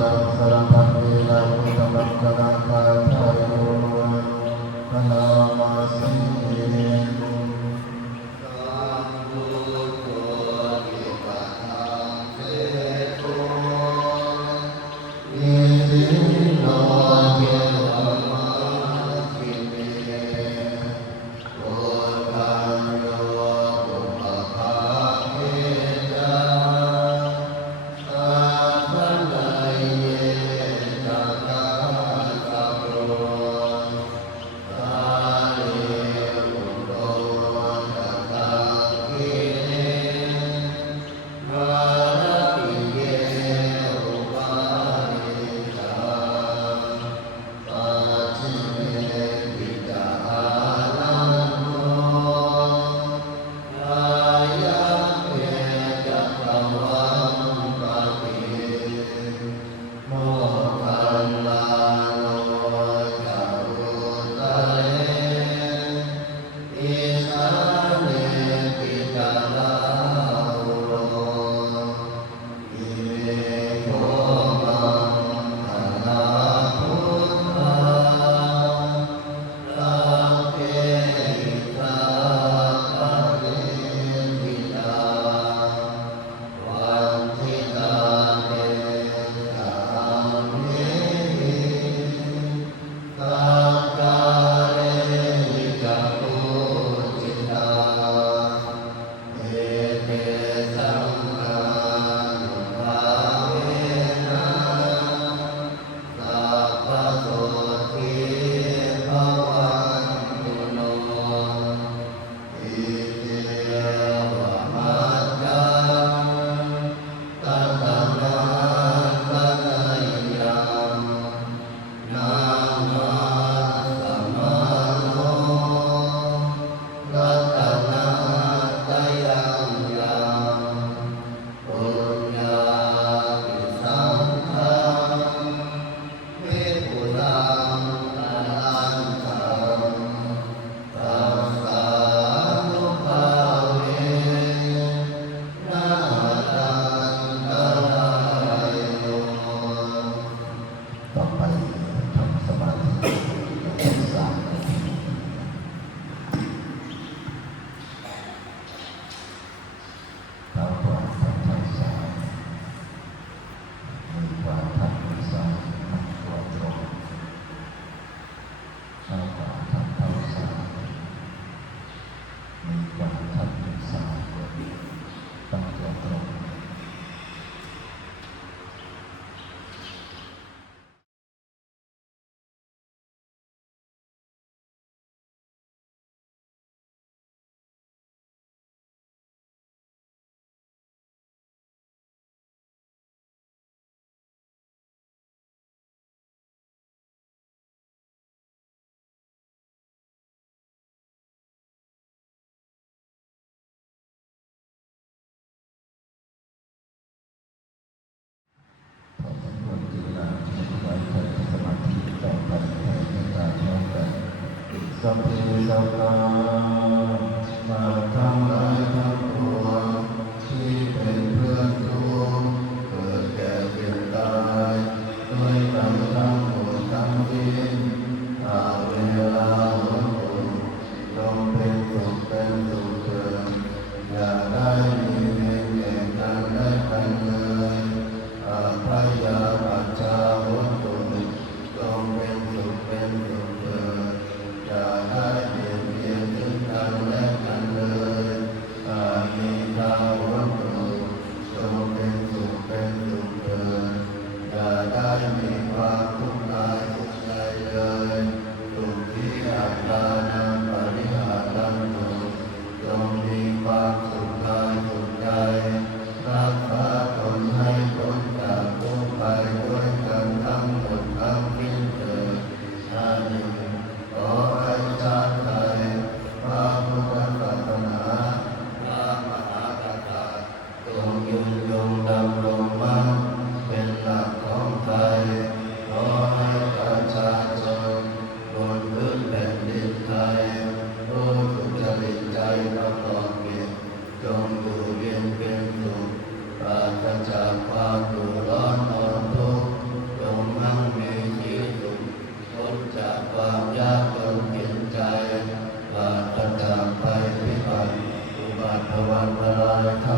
ยังสรณังเวนะพุทธังรัตนังคาถาโยพนามาสีสัพเพสัตตาสัตว์ทั้งหลายทั้งปวงที่เป็นเพื่อนทุกข์เกิดแก่เจ็บตายด้วยกรรมทั้งหมดทั้งสิ้นถ้าเวลาหมดบุญจงเป็นสุขเถิดอย่าได้มีเวรแก่กันและกันเลยอาภัยาปัจจาโหตุจงเป็นสุขเถิดอย่าได้เบียดเบียนซึ่งกันและกันเลย ภวันตรายทั้ง